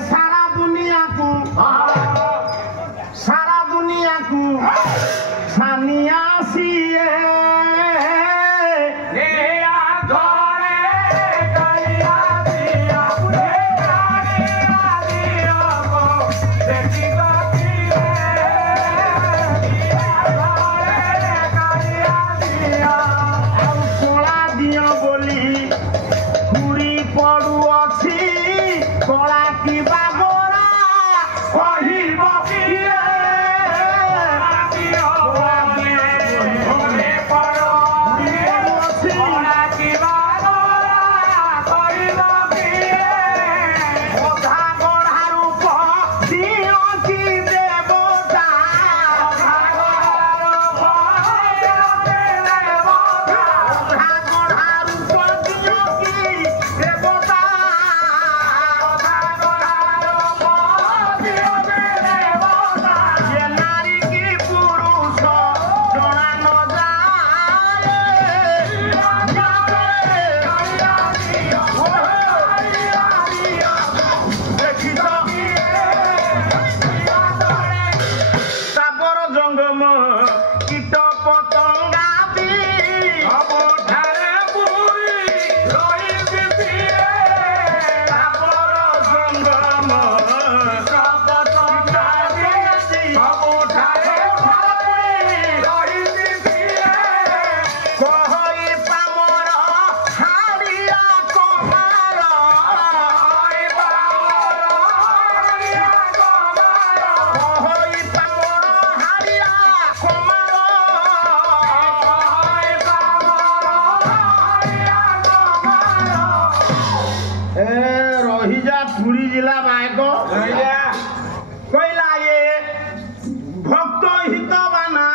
सारा दुनिया को सानिया सिए पुरी जिला बायको कोइला ये भक्त हितवाना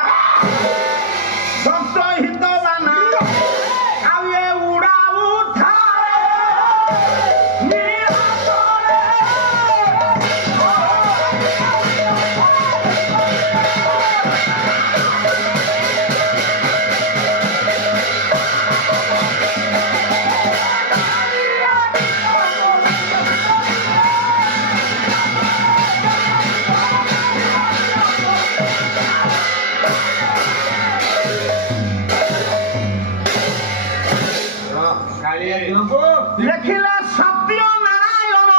आउ ये उड़ा उठा लेखिले सत्य नारायण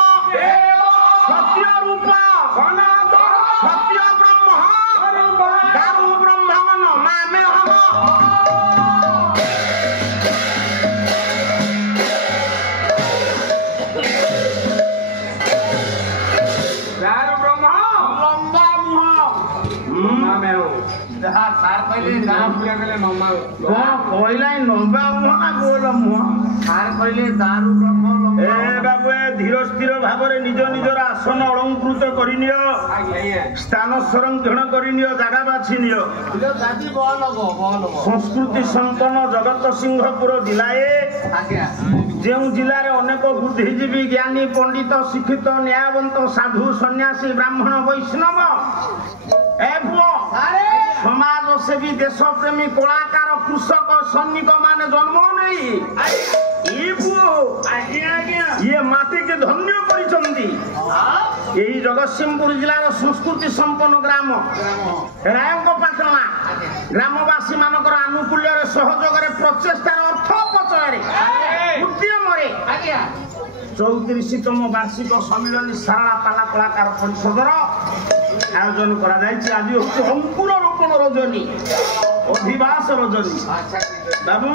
सत्य रूप सत्य ब्रह्म दारु ब्रह्मण मामे हम दारु ब्रह्म लंबा मुह मामे हो जहा सार पहले दाम पूरा गले नम्मा कोइला नम्बा मुह ना गोल मुह सार पहले दारु ब्रह्म ए बाबू धीर स्थिर भाव में निज निजर आसन अलंकृत करिनियो स्थान संरक्षण करिनियो जगह बाछि नियो संस्कृति संपन्न जगत सिंहपुर जिलाए जो जिले में अनेक बुद्धिजीवी ज्ञानी पंडित शिक्षित न्यायवंत साधु सन्यासी ब्राह्मण वैष्णव समाज सेवी देश प्रेमी कलाकार कृषक सैनिक मान जन्म नहीं ये माटी के धन्य करिसंदी यही जगतसिंहपुर जिलार संस्कृति संपन्न ग्राम रायंगपाटना ग्रामवासी मानकर आनुकूल्य सहयोग प्रचेष्टार अर्थ पचय उद्यम 34तम वार्षिक सम्मिलन सारा पाला कलाकार परिषदर आयोजन करा जायछि। आज अंकुर रोपण रजनी अधिवास रजनी बाबू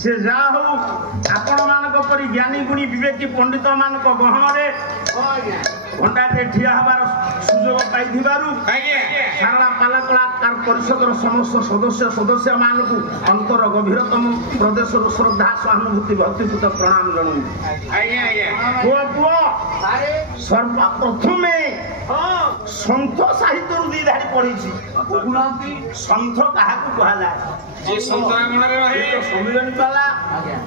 से जा हो आपण मानक परि ज्ञानी गुणी विवेकी पंडित मानक गहन रे घंटाटे ठिया हबार सुजोग पाइथिबारु सारा पाला कलाकार परिषदर समस्त सदस्य मानकु अंतर गभीरतम प्रदेश श्रद्धा सहानुभूति भक्तिपूत प्रणाम जनु। सर्वप्रथमे सन्थ साहित्य दी धारी पढ़ी सन्थ क्या कह सम्मिलन पाला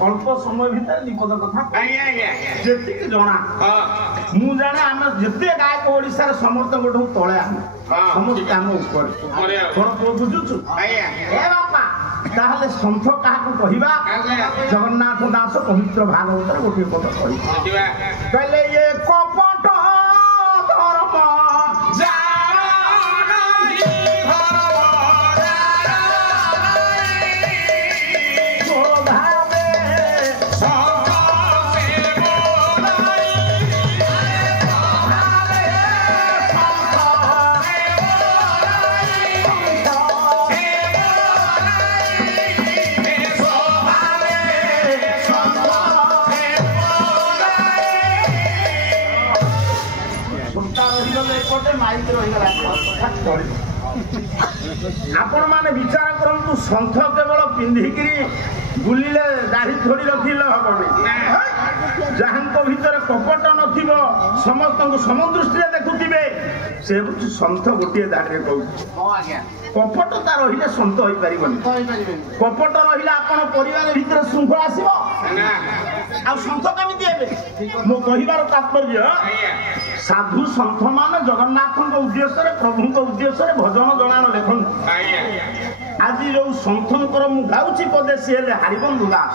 अल्प समय भितर निपद कथा जी जना मु जाने आम जिते गायक ओडिशा समस्त गोठू तले समस्त आम बुझुचु ए बापा ताहले सन्थ क्या जगन्नाथ दास पवित्र भागवत गोटे पद कहले ये कप आपण माने विचार करंतु संथ केवल पिंधिकिरी बुलिले दाढ़ी थोड़ी रखिले हबनी जहां भीतर कपट नथिबो समस्त को समदृष्टि देखुथिबे से संथ गोटे दाढ़ी कहू कपटता रहिले संत होई परिबनी कपट रहिले आपण परिवार भीतर शृंखला आसीबो आ संत केमिति हेबे मो कहिबार तात्पर्य साधु संत मान जगन्नाथ उद्देश्य प्रभु उद्देश्य भजन जनाण लेखन आज जो संतर मु गाउची पदे सी हरिबंधु दास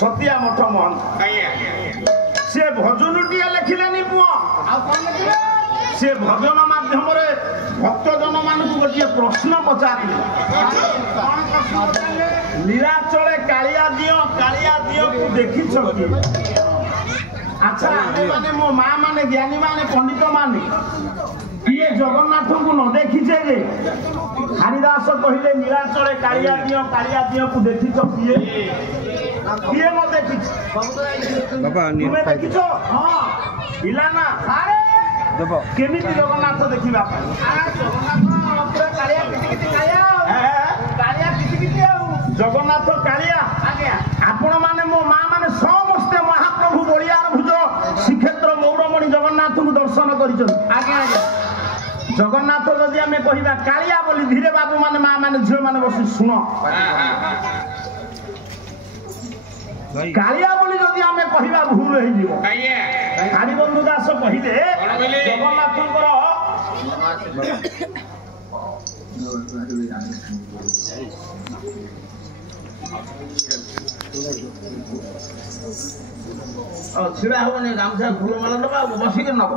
सतिया मठ महंत सी भजनटी लिखिले पुओ से भजन माध्यम भक्तजन मान गोटे प्रश्न पचारे नीलाचले कालिया दियो को देखी अच्छा माने मो माँ माने ज्ञानी माने पंडित माने ये जगन्नाथ को न देखीचे जे हरिदास कहले नीलाचले कालिया दियो को देखी किए किए न देखी तुम्हें देखी हाँ पिला ना केमिति जगन्नाथ देखिबा जगन्नाथ कालिया आपण माने मो माँ माने समस्ते महाप्रभु बलियार भुज श्रीक्षेत्र मौरमणि जगन्नाथ को दर्शन करिछन आगे जगन्नाथ जदि आमे कहिबा कालिया बोली धीरे बाबू माने माँ माने झियो माने बसी सुन कालिया बोली जदि आमे कहिबा भूल होई जीवो हरिबंधु दास कहिले जगन्नाथंकर छिड़ा होने गामछा फूल माला नबा बसिक नब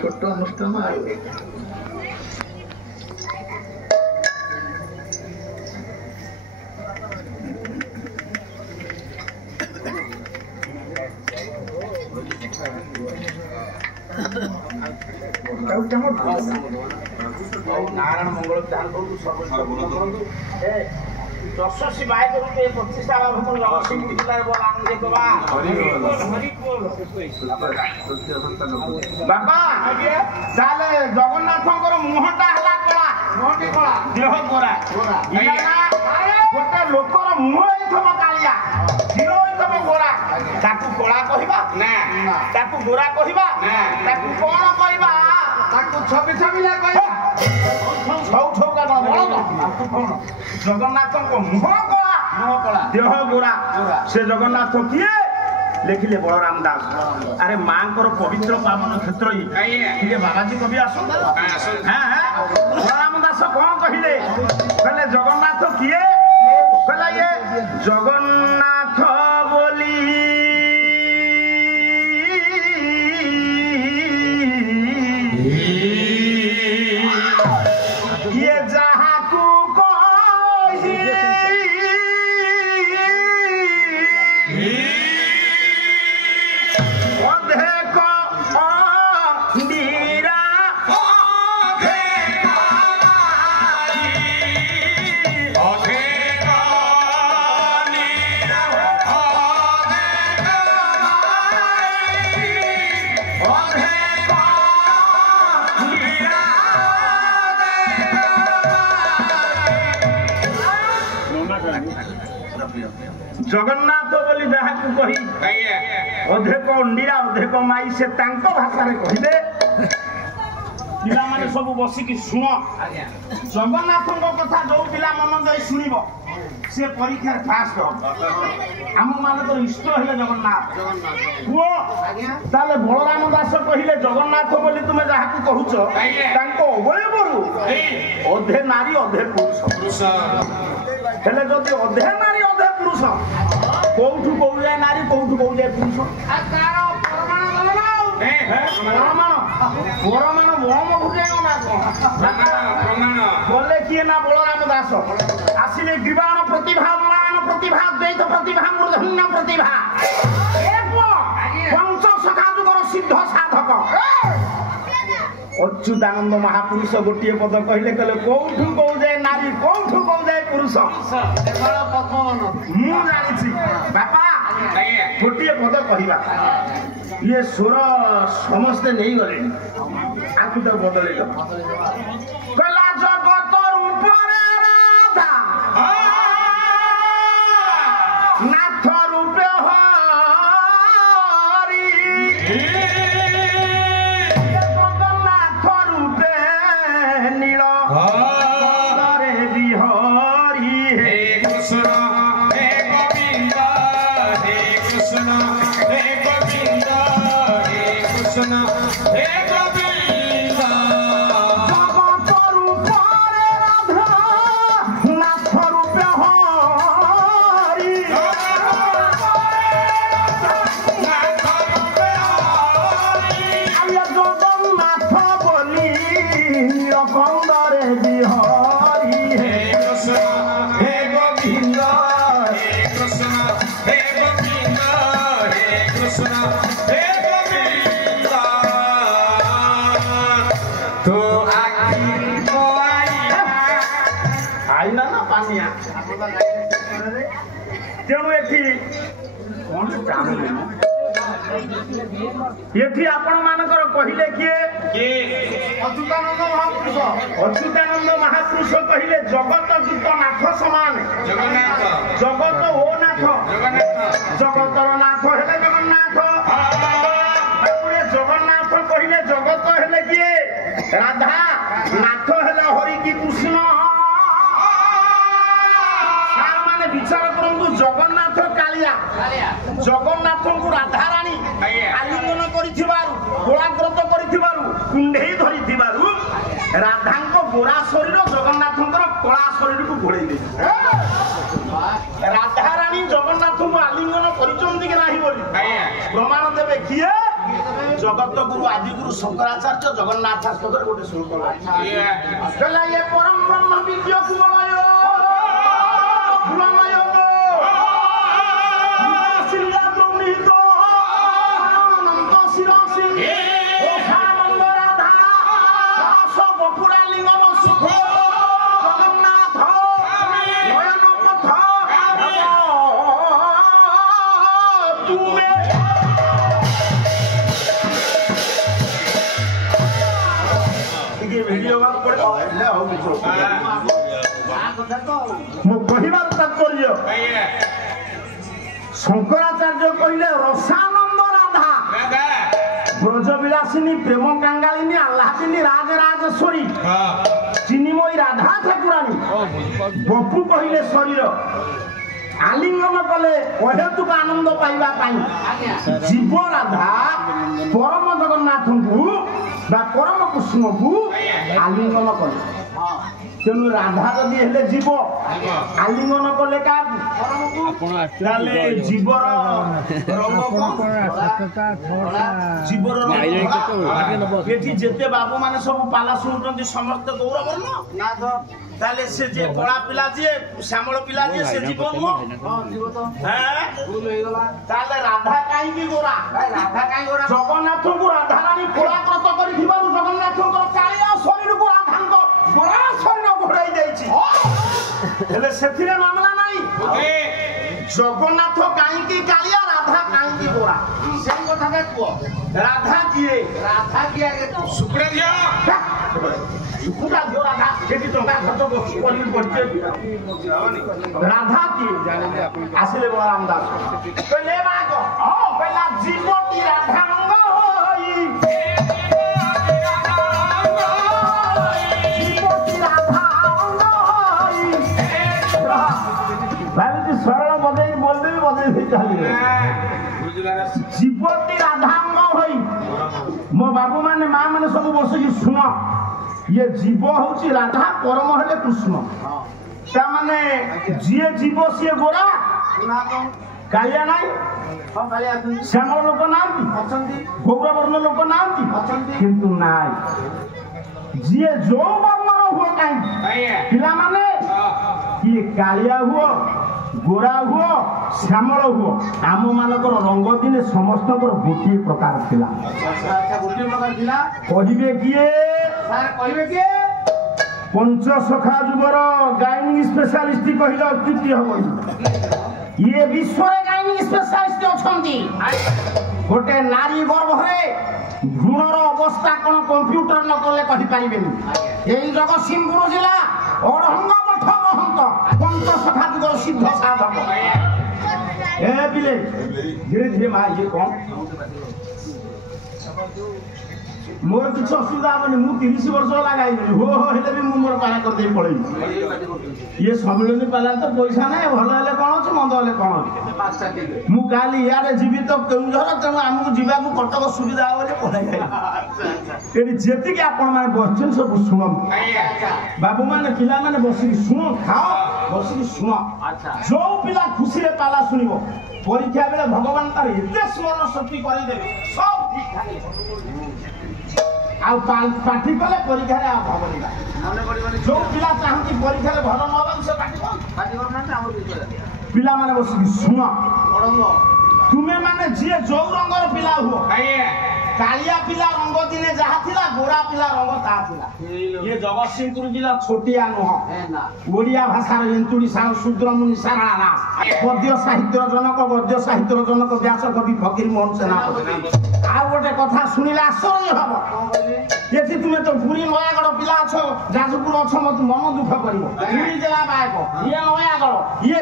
छोट अनुष्ठान नारायण मंगल ध्यान करूँ दशसी बाय करूँ प्रतिष्ठा बाबा ताले जगन्नाथंकर मुहटा हला कला देह गोरा गोटे लोकर मुह कालिया देह गोरा ताकू कला कहबा ना ताकू गोरा कहबा ताकू कोन कहबा ताकू छबि छबि ला कहबा जगन्नाथ मुह कला देह गोरा से जगन्नाथ किए लिखिले बलराम दास अरे माँ पवित्र पावन क्षेत्र ही बाबाजी कवि आसो बलराम दास कौन कहले कहले जगन्नाथ किए कहला ये जगन्नाथ बोली ये जहाँ को जगन्नाथ बोली जहाँ को कही अधेक अंडीरा अधेक माई से भाषा कहले पिला माने सब बसिकी शुण जगन्नाथ कथा जो पिला मन दे शुणव से परीक्षा फास्ट हम आम मानकर इष्ट है जगन्नाथ पुओ ताले बलराम दास कहले जगन्नाथ बोली तुम जहाँ कहूच अवयवरु अधे नारी अधे पुरुष हेले जदि अधे नारी अधे पुरुष कौठू कौ जाए नारी कौठू कौ जाए पुरुष प्रमाण परमान बम फुटेइब ना बोले किए ना बलराम दास आसिले ग्रीवाण प्रतिभा मान प्रतिभा द्वैत प्रतिभा मूर्धन्य प्रतिभा पंच सखा जुगर सिद्ध साधक अच्युतानंद महापुरुष गोटे पद कहले कहले कौठू कौ जाए नारी कौठू कौ जाए पुरुष मु जानी बापा गोटे पद कहवा ये स्वर समस्ते नहीं गले आपको तो बदले कला जगत रूपरे राधा नाथ रूपे हरि जगन्नाथ रूपे नील रे बिहारी हे कृष्ण हे गोविंद हे कृष्ण हे गोविंद हे कृष्ण हे गोविंद जगत रूपरे राधा नाथ रूपे हरि जगन्नाथ बोली नीलकंदरे बिहारी हे कृष्ण हे गोविंद हे कृष्ण हे गोविंद हे कृष्ण हे गोविंद तो आखी तो आईना ना पानिया तेणु एठी आपण मानकर कहिले किए अच्युतानंद महापुरुष कहिले जगत जुत नाथ समान जगत ओ नाथ जगतर नाथ हेले जगन्नाथ जगन्नाथ कहिले जगत हेले किए राधा नाथ हेले हरि की कृष्ण माने विचार करंतु जगन्नाथ कालिया जगन्नाथ को राधा रानी आलिंगन करिथिबारु गोलाग्रत करिथिबारु कुंढेई धरिथिबारु राधांक गोरा शरीर जगन्नाथंकर कला शरीर को घोड़ेई दे राधा रानी जगन्नाथ को आलिंगन करिचंदी कि नाही बोली प्रमाण देबे किए जगत गुरु आदि गुरु शंकराचार्य जगन्नाथ शास्त्र गोटे श्लोक कहला ये परम ब्रह्म विद्या कुमलय फुलमय सिल्ला ब्रह्मित अनंत शिरसी ओ सानंद राधा रस बपुरा लिंगन सुख जगन्नाथ नयन पथ तुमे वीडियो मो कहिबार तात्पर्य शंकराचार्य कहले रसानंद राधा ब्रजविलासिनी प्रेम कांगालिनी आह्लादिनी राजराजेश्वरी चिन्मयी राधा ठाकुराणी बपु कहले शरीर आलिंगन कले अहेतुक आनंद पाइबा जीव राधा परम जगन्नाथ को परम कृष्ण को आलिंगन कले तेणु राधा जदि हेले जीव आलिंगन कले का जीवर जीवर ये जेते बाबू माने सब पाला शुणुचंती समस्त गौरवर्ण ताले से जे कला पिला जे श्यामल पिला जे से जीव नुह ताले राधा काई की गोरा जगन्नाथ को राधा रानी कोलाकृत करिथिबारु जगन्नाथ को कालिया शरीर को राधांक गोरा शरीर घोड़ाई जाइछि हेले सेथिरे मामला नाही जगन्नाथ काई की कालिया राधा काई की गोरा सेम कथा के को राधा किए आगे सुकुरा दियो सुकुरा दियो राधा केति टंका खर्च करि पड़छे राधा की आसिले बलराम दास कहले बाग हां पहिला जीवती राधा अंग होई जीवती राधा अंग होई भाई सरल बदई बोलबे बदई चली जीवती राधांग होई मो बाबू माने मां माने सब बसकी सुन ये जीव होची राधा परम हेले कृष्ण ता माने जिए जीव सिए गोरा କାଳିଆ ନାହିଁ ଶ୍ୟାମଳ ଲୋକ ନାହାନ୍ତି ଗୌରବର୍ଣ୍ଣ ଲୋକ ନାହାନ୍ତି କିନ୍ତୁ ନାଇଁ ଯିଏ ଯୋଉ ବର୍ଣ୍ଣର ହୁଅ କାହିଁକି ପିଲାମାନେ କିଏ କାଳିଆ ହୁଅ ଗୋରା ହୁଅ ଶ୍ୟାମଳ ହୁଅ ଆମ ମାନଙ୍କର ରଙ୍ଗ ଦିନେ ସମସ୍ତଙ୍କର ଗୋଟିଏ ପ୍ରକାର ଥିଲା କହିବେ କିଏ ପଞ୍ଚସଖା ଯୁଗର ଗାଇନିଂ ସ୍ପେଶାଲିଷ୍ଟ କହିଲେ ଅତ୍ୟୁକ୍ତି ହବନି ଇଏ ବିଶ୍ୱରେ ଗାଇନିଂ ସ୍ପେଶାଲିଷ୍ଟ ଅଛନ୍ତି ଗୋଟେ ନାରୀ ଗର୍ଭରେ ଭ୍ରୂଣର ଅବସ୍ଥା କଣ କମ୍ପ୍ୟୁଟର ନ କଲେ କହିପାରିବେନି ଏଇ ଜଗତସିଂହପୁର ଜିଲ୍ଲା ଅଢଙ୍ଗ ମଠ ମହନ୍ତ ପଞ୍ଚସଖା ଯୁଗର ସିଦ୍ଧ ସାଧକ ଏ ପିଲେ ଧୀରେ ଧୀରେ ମା ଇଏ କଣ ମୋର କିଛି ଅସୁବିଧା ହବନି ମୁଁ 30 ବର୍ଷ ହେଲା ଗାଇଦେଲି ହୋ ହେଲେ ବି ମୁଁ ମୋର ପାଲା କରିଦେଇ ପଳେଇବି ଇଏ ସମ୍ମିଳନୀ ପାଲା ତ ପଇସା ନାହିଁ ଭଲ ହେଲେ କଣ ଅଛି ମନ୍ଦ ହେଲେ କଣ ଅଛି ମୁଁ କାଲି ଇଆଡେ ଯିବି ତ କେଉଁଝର ତେଣୁ ଆମକୁ ଯିବାକୁ କଟକ ସୁବିଧା ହବ ବୋଲି ପଳେଇ ଯାଇ ଏଠି ଯେତିକି ଆପଣ ମାନେ ବସିଛନ୍ତି ସବୁ ଶୁଣନ୍ତୁ ବାବୁ ମାନେ ପିଲାମାନେ ବସିକି ଶୁଣ ଖାଅ ବସିକି ଶୁଣ ଯୋଉ ପିଲା ଖୁସିରେ ପାଲା ଶୁଣିବ ପରୀକ୍ଷା ବେଳେ ଭଗବାନ ତାର ଏତେ ସ୍ମରଣ ଶକ୍ତି କରିଦେବେ ସବୁ ଠିକ ଠାକ ଆଉ ପାଠି କଲେ ପରୀକ୍ଷାରେ ଆଉ ହବନି ଯୋଉ ପିଲା ଚାହାନ୍ତି ପରୀକ୍ଷାରେ ଭଲ ନ ହବାକୁ ସେ ପାଠି ପିଲାମାନେ ବସିକି ଶୁଣ ତୁମେ ମାନେ ଯିଏ ଯୋଉ ରଙ୍ଗର ପିଲା ହୁଅ କାଳିଆ ପିଲା ରଙ୍ଗ ଦିନେ ଯାହା ଥିଲା ଗୋରା ପିଲା ରଙ୍ଗ ତାହା ଥିଲା ଇଏ ଜଗତସିଂହପୁର ଜିଲ୍ଲା ଛୋଟିଆ ନୁହଁ ଓଡ଼ିଆ ଭାଷାର ଏନ୍ତୁଡ଼ି ସାର ଶୂଦ୍ରମୁନି ସାରଳା ଦାସ ପଦ୍ୟ ସାହିତ୍ୟର ଜନକ ଗଦ୍ୟ ସାହିତ୍ୟର ଜନକ ବ୍ୟାସ କବି ଫକୀର ମୋହନ ସେନାପତି ଆଉ ଗୋଟେ କଥା ଶୁଣିଲେ ଆଶ୍ଚର୍ଯ୍ୟ ହବ ଏଠି ତୁମେ ତ ପୁରୀ ନୟାଗଡ଼ ପିଲା ଅଛ ଯାଜପୁର ଅଛ ମତେ ମନ ଦୁଃଖ କରିବ ପୁରୀ ଜିଲ୍ଲା ବାୟକ ଇଏ ନୟାଗଡ଼ ଇଏ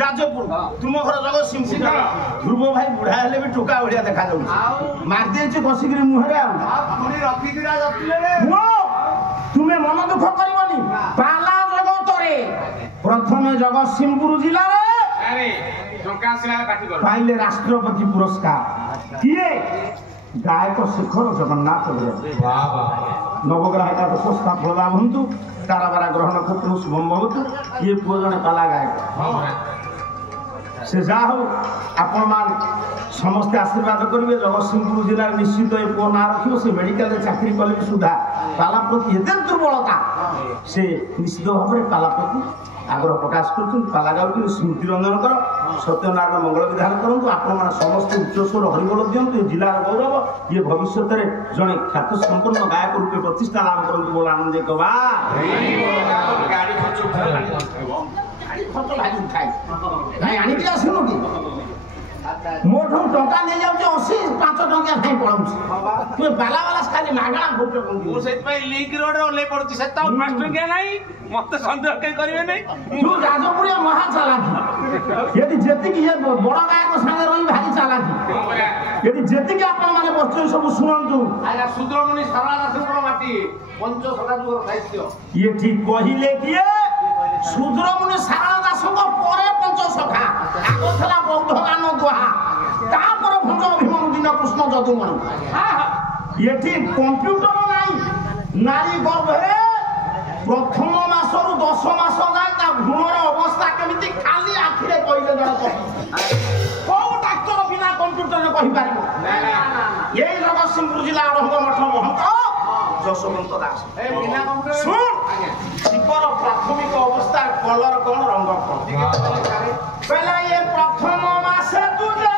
ଯାଜପୁର ତୁମ ଘର ଜଗତସିଂହପୁର ଧ୍ରୁବ ଭାଇ ବୁଢା ହେଲେ ବି ଟୋକା ଭଳିଆ ଦେଖାଯାଉଛି ମାରିଦେଇଛି ବସିକିରି ମୁହଁରେ ଆଉ ତୁମେ ମନ ଦୁଃଖ କରିବନି ପାଲା ଜଗତରେ ପ୍ରଥମେ ଜଗତସିଂହପୁର ଜିଲ୍ଲାରେ ପାଇଲେ ରାଷ୍ଟ୍ରପତି ପୁରସ୍କାର କିଏ ଗାୟକ ଶିଖର ଜଗନ୍ନାଥ ନବଗ୍ରହ ଏକାଦଶ ସ୍ଥାପନା ହୁଅନ୍ତୁ ତାରାବାରା ଗ୍ରହଣ କ୍ଷେତ୍ର ଶୁଭମ ଭବତୁ ଇଏ ପୁଅ ଜଣେ ପାଲା ଗାୟକ ସେ ଯାହା ହଉ ଆପଣମାନେ ସମସ୍ତେ ଆଶୀର୍ବାଦ କରିବେ ଜଗତସିଂହପୁର ଜିଲ୍ଲାରେ ନିଶ୍ଚିତ ଏ ପୁଅ ନାଁ ରଖିବ ସେ ମେଡିକାଲରେ ଚାକିରି କଲେ ବି ସୁଦ୍ଧା ପାଲା ପ୍ରତି ଏତେ ଦୁର୍ବଳତା ସେ ନିଶ୍ଚିତ ଭାବରେ ପାଲା ପ୍ରତି ଆଗ୍ରହ ପ୍ରକାଶ କରୁଛନ୍ତି ପାଲା ଗାଉଛନ୍ତି ସ୍ମୃତି ରଞ୍ଜନଙ୍କର ସତ୍ୟନାରାୟଣ ମଙ୍ଗଳ ବିଧାନ କରନ୍ତୁ ଆପଣମାନେ ସମସ୍ତେ ଉଚ୍ଚସ୍ୱର ହରିବୋଲ ଦିଅନ୍ତୁ ଏ ଜିଲ୍ଲାର ଗୌରବ ଇଏ ଭବିଷ୍ୟତରେ ଜଣେ ଖ୍ୟାତ ସମ୍ପନ୍ନ ଗାୟକ ରୂପେ ପ୍ରତିଷ୍ଠା ଲାଭ କରନ୍ତୁ ବୋଲ ଆନନ୍ଦ କବା ଆଣିକି ଆସିନୁ କି ମୋଠୁ ଟଙ୍କା ନେଇଯାଉଛି 85 ଟଙ୍କା ପାଇଁ ପଳାଉଛି ତୁମେ ବାଲା ବାଲା ଖାଲି ମାଗଣା ଭୋଟ ମୁଁ ସେଥିପାଇଁ ଲିଙ୍କ ରୋଡରେ ଓହ୍ଲେଇ ପଡୁଛି ସେ ତ 5 ଟଙ୍କା ନାହିଁ ମତେ ସନ୍ଦେହ କେହି କରିବେ ନାହିଁ ତୁ ଯାଜପୁରିଆ ମହା ଚାଲାକି ଏଠି ଯେତିକି ଇଏ ବଡ ଗାୟକ ସାଙ୍ଗେ ରହି ଭାରି ଚାଲାକି ଏଠି ଯେତିକି ଆପଣ ମାନେ ବସିଛନ୍ତି ସବୁ ଶୁଣନ୍ତୁ ଆଜ୍ଞା ଶୂଦ୍ରମୁନି ସାରଳା ଦାସଙ୍କର ମାଟି ପଞ୍ଚସଖା ଯୁଗର ସାହିତ୍ୟ ଇଏ ଠିକ କହିଲେ କିଏ ଶୂଦ୍ରମୁନି ସାରଳା ଦାସଙ୍କ ପରେ ପଞ୍ଚସଖା ଆଗ ଥିଲା ବୌଦ୍ଧ ଗାନ ଦୁହା ତାପରେ ଭଞ୍ଜ ଅଭିମନ୍ୟୁ ଦିନ କୃଷ୍ଣ ଯଦୁମଣି ଏଠି କମ୍ପ୍ୟୁଟର ନାହିଁ ନାରୀ ଗର୍ଭରେ ପ୍ରଥମ ମାସରୁ 10 ମାସ ଯାଏ ତା ଭ୍ରୂଣର ଅବସ୍ଥା କେମିତି ଖାଲି ଆଖିରେ କହିଲେ ଜଣେ କୋଉ ଡାକ୍ତର ବିନା କମ୍ପ୍ୟୁଟରରେ କହିପାରିବ ଏଇ ଜଗତସିଂହପୁର ଜିଲ୍ଲା ଅଢଙ୍ଗ ମଠ ମହନ୍ତ ଯଶୋବନ୍ତ ଦାସ ଶୁଣ ଜୀବର ପ୍ରାଥମିକ ଅବସ୍ଥା କଲର କଣ ରଙ୍ଗ କଣ କହିଲା ଏ ପ୍ରଥମ ମାସେ ତୁଜେ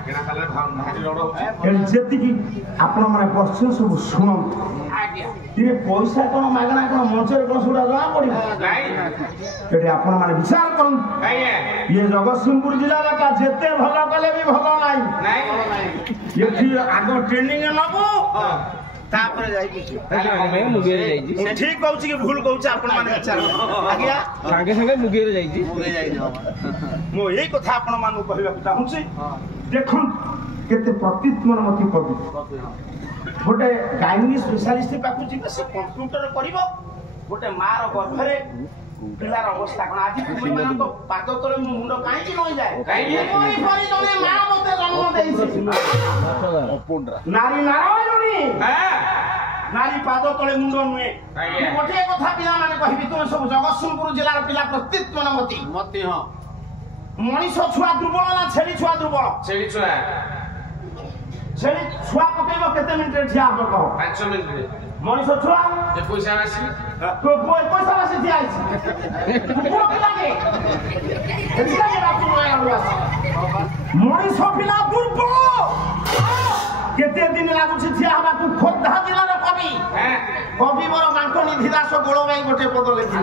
ମାଗଣା ଖାଲି ଭାରି ରଡ଼ ହଉଛି ଏଠି ଯେତିକି ଆପଣ ମାନେ ବସିଛନ୍ତି ସବୁ ଶୁଣନ୍ତୁ ଟିକେ ପଇସା କଣ ମାଗଣା କଣ ମଞ୍ଚରେ କଣ ସେଗୁଡ଼ା ଜଣା ପଡିବ ଏଠି ଆପଣ ମାନେ ବିଚାର କରନ୍ତୁ ଇଏ ଜଗତସିଂହପୁର ଜିଲ୍ଲା ବାପା ଯେତେ ଭଲ କଲେ ବି ଭଲ ନାହିଁ ଏଠି ଆଗ ଟ୍ରେନିଂ ନବୁ ତାପରେ ଯାଇକି ଠିକ କହୁଛି କି ଭୁଲ କହୁଛି ଆପଣ ମାନେ ବିଚାର ଆଜ୍ଞା ସାଙ୍ଗେ ସାଙ୍ଗେ ମୁଗେଇରେ ଯାଇଛି ମୁଁ ଏଇ କଥା ଆପଣ ମାନଙ୍କୁ କହିବାକୁ ଚାହୁଁଛି ଦେଖନ୍ତୁ କେତେ ପ୍ରତିତ୍ମନମତି କବି ଗୋଟେ ଗାଇନି ସ୍ପେଶାଲିଷ୍ଟ ପାଖକୁ ଯିବେ ସେ କମ୍ପ୍ୟୁଟର କରିବ ଗୋଟେ ମାର ଗର୍ଭରେ ପିଲାର ଅବସ୍ଥା କଣ ଆଜି ତୁମମାନଙ୍କ ପାଦ ତଳେ ମୋ ମୁଣ୍ଡ କାହିଁକି ନଇଯାଏ ଜଣେ ମା ମତେ ଜନ୍ମ ଦେଇଛି ନାରୀ ନାରାୟଣୀ ନାରୀ ପାଦ ତଳେ ମୁଣ୍ଡ ନୁହେଁ ଗୋଟିଏ କଥା ପିଲାମାନେ କହିବି ତୁମେ ସବୁ ଜଗତସିଂହପୁର ଜିଲ୍ଲାର ପିଲା ପ୍ରତିତ୍ମନମତି ମତି ହଁ ମଣିଷ ଛୁଆ ଦୁର୍ବଳ ନା ଛେଳି ଛୁଆ ଦୁର୍ବଳ ଛେଳି ଛୁଆ ପକେଇବ କେତେ ମିନିଟରେ ଠିଆ ହବ କହ 5 ମିନିଟରେ ମଣିଷ ଛୁଆ ପଇସା ଆସି ପଇସା ଆସି ଠିଆ ହେଇଛି ମଣିଷ ପିଲା ଦୁର୍ବଳ କେତେ ଦିନ ଲାଗୁଛି ଠିଆ ହବାକୁ ଖୋର୍ଦ୍ଧା ଜିଲ୍ଲାର କବି କବିବର ବାଙ୍କ ନିଧି ଦାସ ଗୋଳ ପାଇଁ ଗୋଟେ ପଦ ଲେଖି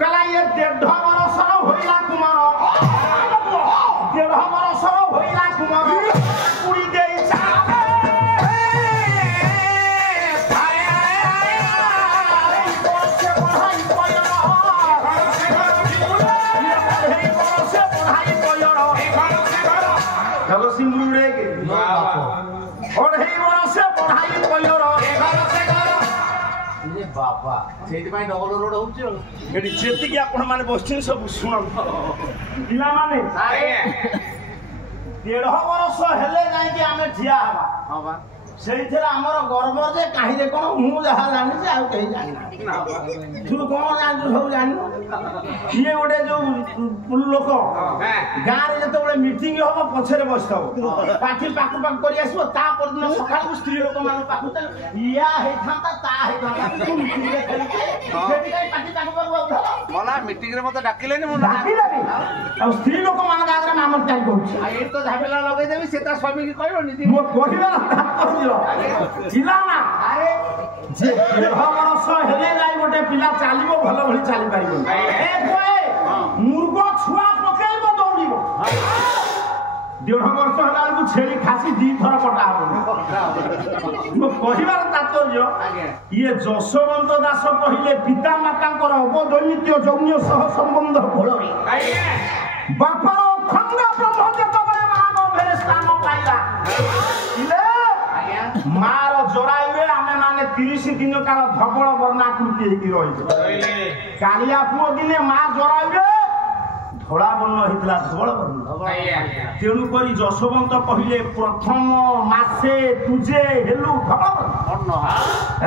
କହିଲା ଇଏ 1.5 ବର୍ଷର ହୋଇଲା କୁମାର 1.5 ବର୍ଷର ହୋଇଲା କୁମାର କୁଡ଼ି ଦେଇ ଯେତିକି ଆପଣ ମାନେ ବସିଛନ୍ତି ସବୁ ଶୁଣନ୍ତୁ ପିଲାମାନେ 1.5 ବର୍ଷ ହେଲେ ଯାଇକି ଆମେ ଠିଆ ହେବା ସେଇଥିରେ ଆମର ଗର୍ବ ଯେ କାହିଁରେ କଣ ମୁଁ ଯାହା ଜାଣିଛି ଆଉ କେହି ଜାଣିନାହାନ୍ତି ତୁ କଣ ଜାଣିଛୁ ସବୁ ଜାଣିନୁ ଇଏ ଗୋଟେ ଯୋଉ ଲୋକ ଗାଁରେ ଯେତେବେଳେ ମିଟିଂ ହବ ପଛରେ ବସିଥବ ପାଠି ପାଖୁ ପାଖୁ କରି ଆସିବ ତା ପରଦିନ ସକାଳକୁ ସ୍ତ୍ରୀ ଲୋକମାନଙ୍କ ପାଖକୁ ଇୟା ହେଇଥାନ୍ତା ତା ହେଇଥାନ୍ତା ମିଟିଂରେ ମତେ ଡାକିଲେନି ମୁଁ ଡାକିଲେନି ଆଉ ସ୍ତ୍ରୀ ଲୋକମାନଙ୍କ ଆଗରେ ମାମଲତାଇ କରୁଛି ଏଇଠି ତ ଝାମେଲା ଲଗେଇଦେବି ସେ ତା ସ୍ୱାମୀକି କହିବନି ମୋ କହିବାର ପିଲା ନା ଆରେ 1.5 ବର୍ଷ ହେଲେ ଯାଇ ଗୋଟେ ପିଲା ଚାଲିବ ଭଲ ଭଳି ଚାଲି ପାରିବ ମୂର୍ଖ ଛୁଆ ପକେଇବ ଦୌଡ଼ିବ 1.5 ବର୍ଷ ହେଲା ବେଳକୁ ଛେଳି ଖାସି 2 ଥର କଟା ହବ ମୋ କହିବାର ତାତ୍ପର୍ଯ୍ୟ ଇଏ ଯଶୋବନ୍ତ ଦାସ କହିଲେ ପିତା ମାତାଙ୍କର ଅବଦୈନିତ୍ୟ ଯୌନ ସହ ସମ୍ବନ୍ଧ ଫଳରେ ବାପାର ଖଣ୍ଡ ବ୍ରହ୍ମ ଯେତେବେଳେ ମା ଗର୍ଭରେ ସ୍ଥାନ ପାଇଲା ମାର ଜରାୟୁରେ ଆମେ ମାନେ 30 ଦିନ କାଳ ଧବଳ ବର୍ଣ୍ଣାକୃତି ହେଇକି ରହିଛୁ କାଳିଆ ପୁଅ ଦିନେ ମା ଜରାୟୁରେ ଧଳା ବର୍ଣ୍ଣ ହେଇଥିଲା ଧବଳ ବର୍ଣ୍ଣ ତେଣୁ କରି ଯଶୋବନ୍ତ କହିଲେ ପ୍ରଥମ ମାସେ ତୁଜେ ହେଲୁ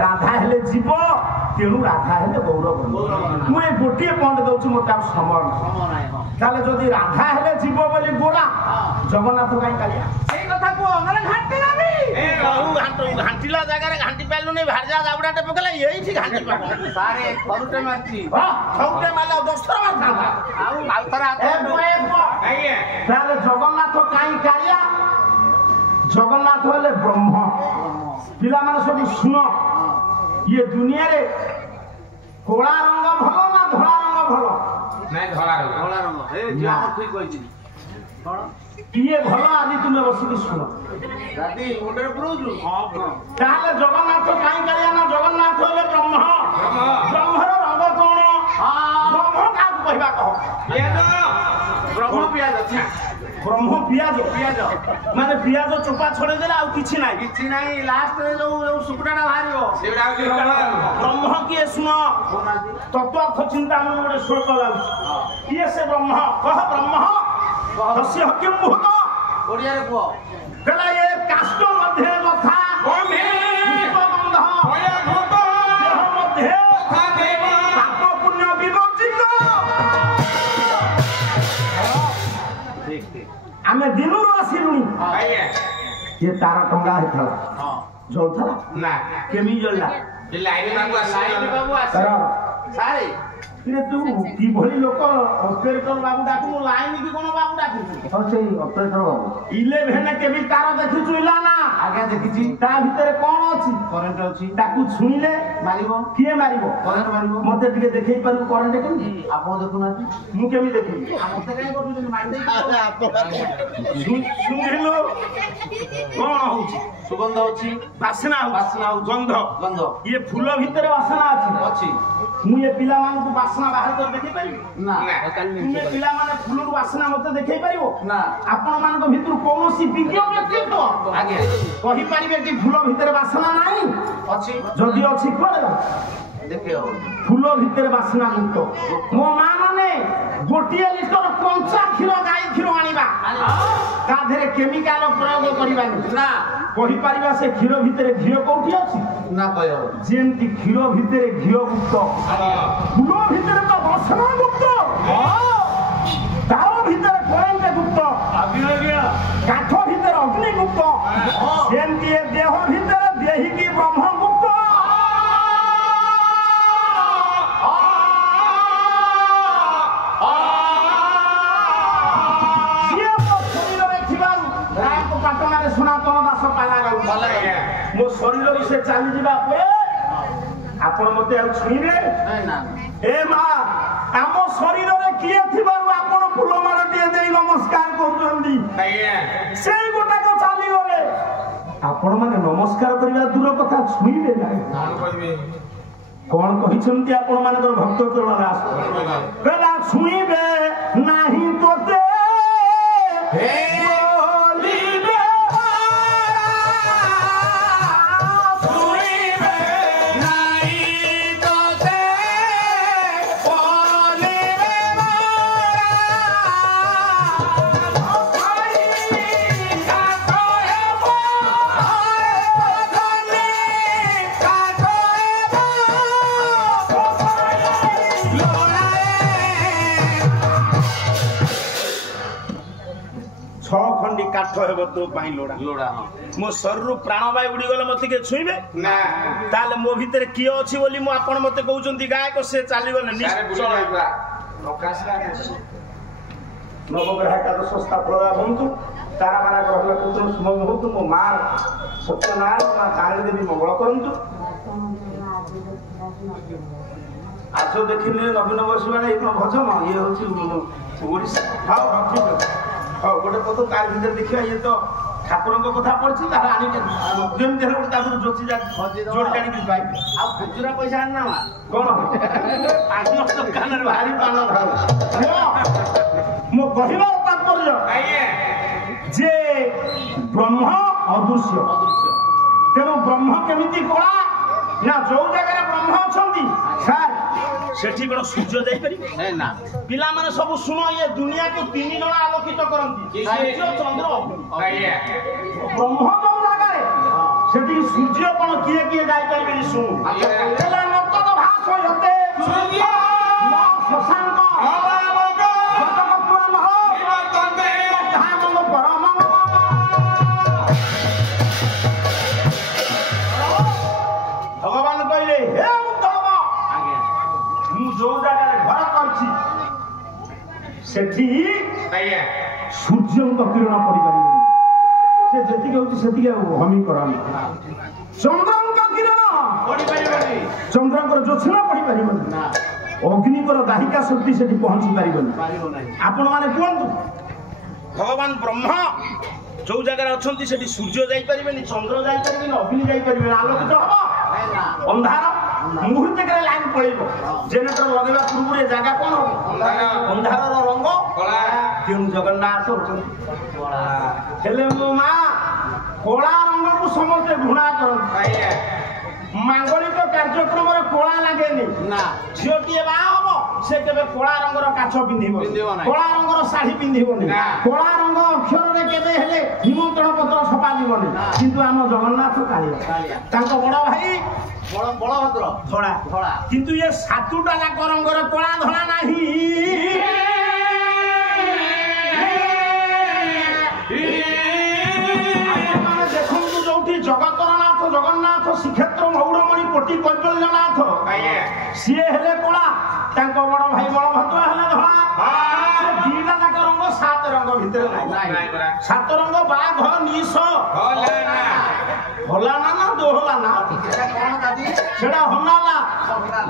ରାଧା ହେଲେ ଯିବ ତେଣୁ ରାଧା ହେଲେ ଗୌରବ ମୁଁ ଏ ଗୋଟିଏ ପଏଣ୍ଟ ଦଉଛି ମୋତେ ଆଉ ସମୟ ତାହେଲେ ଯଦି ରାଧା ହେଲେ ଯିବ ବୋଲି ଗୋରା ଜଗନ୍ନାଥ କାହିଁ କାଳିଆ ସେଇ କଥା କୁହ ନହେଲେ ଘାଣ୍ଟିଲା ଜାଗାରେ ଘାଣ୍ଟି ପାରିଲୁନି ଭାରିଜା ଜାବୁଡାଟେ ପକେଇଲା ଏଇଠି ଘାଣ୍ଟି ଥରୁଟେ ମାରିଛି ଥରୁଟେ ମାରିଲା 10 ଥର ମାରିଥାନ୍ତା ଆଉ ତାହେଲେ ଜଗନ୍ନାଥ କାହିଁ କାଳିଆ ଜଗନ୍ନାଥ ହେଲେ ବ୍ରହ୍ମ ପିଲାମାନେ ସବୁ ଶୁଣ ଇଏ ଦୁନିଆରେ କଳା ରଙ୍ଗ ଭଲ ନା ଧଳା ରଙ୍ଗ ଭଲ କିଏ ଭଲ ଆଜି ତୁମେ ବସିକି ଶୁଣ ତାହେଲେ ଜଗନ୍ନାଥ କାହିଁ କାଳିଆ ନା ଜଗନ୍ନାଥ ହେଲେ ବ୍ରହ୍ମ ବ୍ରହ୍ମର ରଙ୍ଗ କଣ ବ୍ରହ୍ମ କାହାକୁ କହିବା କହ ବ୍ରହ୍ମ ପିଆଜ ମାନେ ପିଆଜ ଚୋପା ଛଡେଇଦେଲେ ଆଉ କିଛି ନାହିଁ ଲାଷ୍ଟରେ ଯୋଉ ଶୁକୁଟାଟା ବାହାରିବ ବ୍ରହ୍ମ କିଏ ଶୁଣ ତତ୍ୱାର୍ଥ ଚିନ୍ତା ଆମେ ଗୋଟେ ଶ୍ଲୋକ ଲାଗୁଛି କିଏ ସେ ବ୍ରହ୍ମ କହ ବ୍ରହ୍ମ ଓଡ଼ିଆରେ କୁହ କହିଲା ଏ କାଷ୍ଟ ମଧ୍ୟରେ ଯଥା ଆମେ ଦିନରୁ ଆସିଲୁଣି ଇଏ ତାର ଟଙ୍ଗା ହେଇଥିଲା ଜଳୁଥିଲା କେମିତି ଜଳିଲା ତୁ କିଭଳି ଲୋକ ଅପରେଟର ବାବୁ ଡାକୁ ଲାଇନ କି କଣ ବାବୁ ଡାକୁଛୁ? ସେଇ ଅପରେଟର ବାବୁ 11 କେବି ତାର ଦେଖିଛୁ ଇଲା ନା? ଆଜ୍ଞା ଦେଖିଛି। ତା ଭିତରେ କଣ ଅଛି? କରେଣ୍ଟ ଅଛି। ତାକୁ ଛୁଇଁଲେ ମାରିବ। କିଏ ମାରିବ? କରେଣ୍ଟ ମାରିବ। ମତେ ଟିକେ ଦେଖେଇ ପାରିବୁ କରେଣ୍ଟ କେମିତି? ଆପଣ ଦେଖୁନାହାନ୍ତି। ମୁଁ କେମିତି ଦେଖିବି? ମତେ କାହିଁ କରୁଛନ୍ତି ମାରିଦେଇକି? ଶୁଣିଲୁ କଣ ହଉଛି? ସୁଗନ୍ଧ ଅଛି। ବାସ୍ନା ବାସ୍ନା ହଉଛି। ଗନ୍ଧ ଗନ୍ଧ ଇଏ ଫୁଲ ଭିତରେ ବାସ୍ନା ଅଛି। ଅଛି। ମୁଁ ଏ ପିଲାମାନଙ୍କୁ ବାସ୍ନା ବାହାର କରି ଦେଖେଇ ପାରିବି? ନା। ତୁମେ ପିଲାମାନେ ଫୁଲରୁ ବାସ୍ନା ମତେ ଦେଖେଇ ପାରିବ? ନା। ଆପଣ ମାନଙ୍କ ଭିତରୁ କୌଣସି ବିଜ୍ଞ ବ୍ୟକ୍ତିତ୍ବ ଆଜ୍ଞା କହିପାରିବେ କି ଫୁଲ ଭିତରେ ବାସ୍ନା ନାହିଁ? ଅଛି। ଯଦି ଅଛି କୁଆଡେ ଦେଖେ ହବ। ଫୁଲ ଭିତରେ ବାସ୍ନା ମୁକ୍ତ। ମୋ ମା ମାନେ ଗୋଟିଏ ଲିଟର କଞ୍ଚା କ୍ଷୀର ଗାଈ କ୍ଷୀର ଆଣିବା ତା ଦେହରେ କେମିକାଲ ପ୍ରୟୋଗ କରିବାନି। ନା। କହିପାରିବା ସେ କ୍ଷୀର ଭିତରେ ଘିଅ କୋଉଠି ଅଛି? ନା କହିହବ। ଯେମିତି କ୍ଷୀର ଭିତରେ ଘିଅ ମୁକ୍ତ ଫୁଲ ଭିତରେ ତ ବାସ୍ନା ମୁକ୍ତ ତାର ଭିତରେ କରେଣ୍ଟ ମୁକ୍ତ କାଠ ଭିତରେ ଅଗ୍ନି ମୁକ୍ତ ସେମିତି ଏ ଦେହ ଭିତରେ ଦେହିକି ବ୍ରହ୍ମ ମୁକ୍ତ। ସିଏ ମୋ ଶରୀରରେ ଥିବାରୁ ରାୟଙ୍କ ପାଟଣାରେ ସନାତନ ଦାସ ପାଲା ଗାଉଛି। ମୋ ଶରୀରରୁ ସେ ଚାଲିଯିବା ପରେ ଆପଣ ମତେ ଆଉ ଛୁଇଁବେ? ଏ ମା ଆମ ଶରୀରରେ କିଏ ଥିବାରୁ ଆପଣ ଫୁଲମାଳଟିଏ ଦେଇ ନମସ୍କାର କରୁଛନ୍ତି? ସେଇ ଗୋଟାକ ଚାଲିଗଲେ ଆପଣ ମାନେ ନମସ୍କାର କରିବା ଦୂର କଥା ଛୁଇଁବେ ନାହିଁ। କଣ କହିଛନ୍ତି ଆପଣ ମାନଙ୍କର ଭକ୍ତ ଚରଣ ଦାସ? କହିଲା ଛୁଇଁବେ ନାହିଁ ତୋତେ କାଠ ହେବ ତୋ ପାଇଁ ଲୋଡ଼ା। ମୋ ଶରୀରରୁ ପ୍ରାଣବାୟୁ ଉଡ଼ିଗଲେ ମତେ କିଏ ଛୁଇଁବେ? ତାହେଲେ ମୋ ଭିତରେ କିଏ ଅଛି ବୋଲି ମୁଁ ଆପଣ ମତେ କହୁଛନ୍ତି ଗାୟକ ସେ ଚାଲିଗଲେ ନବଗ୍ରହ ଏକାଦଶ ସ୍ଥାପନା ହୁଅନ୍ତୁ ତାରାବାରା ଗ୍ରହ ପୁତ୍ର ଶୁଭ ହୁଅନ୍ତୁ ମୋ ମା ସତ୍ୟନାରାୟଣ ମା କାଳୀ ଦେବୀ ମଙ୍ଗଳ କରନ୍ତୁ। ଆସ ଦେଖିଲେ ନବୀନ ବସୁ ମାନେ ଏଇ ଭଜନ ଇଏ ହଉଛି ଓଡ଼ିଶା। ହଉ ହଉ ଠିକ ଅଛି। ହଉ ଗୋଟେ କଥା ତାର ଭିତରେ ଦେଖିବା ଇଏ ତ ଠାକୁରଙ୍କ କଥା ପଡିଛି ତାର ଆଣିକି ଯେମିତି ହେଲେ ଗୋଟେ ତାକୁ ଜ୍ୟୋତି ଯୋଡ଼ି କାଢିକି ପାଇବେ। ଆଉ ଖୁଚୁରା ପଇସା ଆଣିନା ମା କଣ ପାନ ଦୋକାନରେ ଭାରି ପାନ ମୋ କହିବାର ତାତ୍ପର୍ଯ୍ୟ ଯେ ବ୍ରହ୍ମ ଅଦୃଶ୍ୟ। ତେଣୁ ବ୍ରହ୍ମ କେମିତି କଳା ନା ଯୋଉ ଜାଗାରେ ବ୍ରହ୍ମ ଅଛନ୍ତି ସାର୍ ସେଠି କଣ ସୂର୍ଯ୍ୟ ଯାଇପାରିବେ? ନା। ପିଲାମାନେ ସବୁ ଶୁଣ ଇଏ ଦୁନିଆକୁ 3 ଜଣ ଆଲୋକିତ କରନ୍ତି ସୂର୍ଯ୍ୟ ଚନ୍ଦ୍ର ବ୍ରହ୍ମ ଯୋଉ ଜାଗାରେ ସେଠି ସୂର୍ଯ୍ୟ କଣ କିଏ କିଏ ଯାଇପାରିବେନି ଶୁଣୁ। ହେଲା ନର୍ତ୍ତକ ଭାଷ ହତେ ଶଶାଙ୍କ ଭଗବାନ କହିଲେ ହେ ଉଦ୍ଧବ ମୁଁ ଯୋଉ ଜାଗାରେ ଘର କରିଛି ସେଠି ସୂର୍ଯ୍ୟଙ୍କ କିରଣ ପଡିପାରିବନି। ସେ ଯେତିକି ହଉଛି ସେତିକି ହମି କରନ୍ତି। ଚନ୍ଦ୍ରଙ୍କ କିରଣ ପଡିପାରିବନି। ଚନ୍ଦ୍ରଙ୍କର ଜ୍ୟୋତ୍ସ୍ନା ପଡିପାରିବନି। ଅଗ୍ନିଙ୍କର ଦାହିକା ଶକ୍ତି ସେଠି ପହଞ୍ଚି ପାରିବନି। ଆପଣ ମାନେ କୁହନ୍ତୁ ଭଗବାନ ବ୍ରହ୍ମ ଯୋଉ ଜାଗାରେ ଅଛନ୍ତି ସେଠି ସୂର୍ଯ୍ୟ ଯାଇପାରିବେନି ଚନ୍ଦ୍ର ଯାଇପାରିବେନି ଅଗ୍ନି ଯାଇପାରିବେନି ଆଲୋକିତ ହବ ଅନ୍ଧାର ମୁହୂର୍ତ୍ତକରେ ଲାଇନ ପଳେଇବ। ଜେନେରେଟର ଲଗେଇବା ପୂର୍ବରୁ ଏ ଜାଗା କଣ ହବ? ଅନ୍ଧାରର ରଙ୍ଗ ତେଣୁ ଜଗନ୍ନାଥ ଅଛନ୍ତି ହେଲେ ମୋ ମା କଳା ରଙ୍ଗକୁ ସମସ୍ତେ ଘୃଣା କରନ୍ତି। ମାଙ୍ଗଳିକ କାର୍ଯ୍ୟକ୍ରମରେ କଳା ଲାଗେନି। ଝିଅଟିଏ ବାହା ହବ ସେ କେବେ କଳା ରଙ୍ଗର କାଛ ପିନ୍ଧିବ କଳା ରଙ୍ଗର ଶାଢୀ ପିନ୍ଧିବନି କଳା ରଙ୍ଗ ଅକ୍ଷରରେ କେବେ ହେଲେ ନିମନ୍ତ୍ରଣ ପତ୍ର ଛପାଯିବନି। କିନ୍ତୁ ଆମ ଜଗନ୍ନାଥ କାଳିଆ ତାଙ୍କ ବଡ ଭାଇ ବଳଭଦ୍ର ଧଳା ଧଳା କିନ୍ତୁ ଇଏ 7ଟା ଯାକ ରଙ୍ଗର କଳା ଧଳା ନାହିଁ। ଦେଖନ୍ତୁ ଯୋଉଠି ଜଗତର ନାଥ ଜଗନ୍ନାଥ ଶ୍ରୀକ୍ଷେତ୍ର ମୌଡ଼ମଣି କୋଟି କୈବଲ୍ୟନାଥ ସିଏ ହେଲେ କଳା ତାଙ୍କ ବଡ ଭାଇ ବଳଭଦ୍ର ହେଲେ ଧଳା ସେ ଦିଟା ଯାକ ରଙ୍ଗ ସାତ ରଙ୍ଗ ଭିତରେ ନାହିଁ ସାତ ରଙ୍ଗ ବାଘ ନିଶ ହଲାନା ନା ଦୋହଲାନା ସେଟା ହନାଲା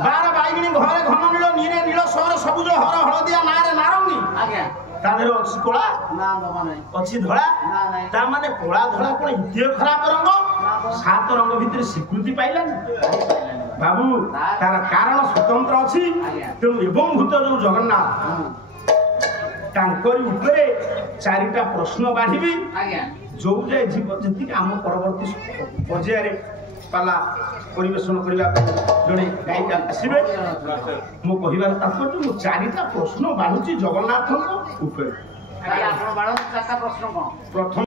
ବାର ବାଇଗିଣୀ ଘରେ ଘନ ନୀଳ ନୀରେ ନୀଳ ସହର ସବୁଜ ହର ହଳଦିଆ ନାରେ ନାରଙ୍ଗୀ ତା ଦେହରେ ଅଛି କଳା ଅଛି ଧଳା ତା ମାନେ କଳା ଧଳା କଣ ଏତେ ଖରାପ ରଙ୍ଗ ସାତ ରଙ୍ଗ ଭିତରେ ସ୍ୱୀକୃତି ପାଇଲାନି ବାବୁ ତାର କାରଣ ସ୍ୱତନ୍ତ୍ର ଅଛି ତେଣୁ ଏବଂ ଭୂତ ଯୋଉ ଜଗନ୍ନାଥ ତାଙ୍କରି ଉପରେ ଚାରିଟା ପ୍ରଶ୍ନ ବାଢିବି ଯୋଉ ଯେ ଯିବ ଯେତିକି ଆମ ପରବର୍ତ୍ତୀ ପର୍ଯ୍ୟାୟରେ ପାଲା ପରିବେଷଣ କରିବା ଜଣେ ଗାୟିକା ଆସିବେ ମୁଁ କହିବାର ତାତ୍ପର୍ଯ୍ୟ ମୁଁ ଚାରିଟା ପ୍ରଶ୍ନ ବାଢୁଛି ଜଗନ୍ନାଥଙ୍କ ଉପରେ। ଆପଣ ବାଢନ୍ତୁ ଚାରିଟା ପ୍ରଶ୍ନ କଣ? ପ୍ରଥମ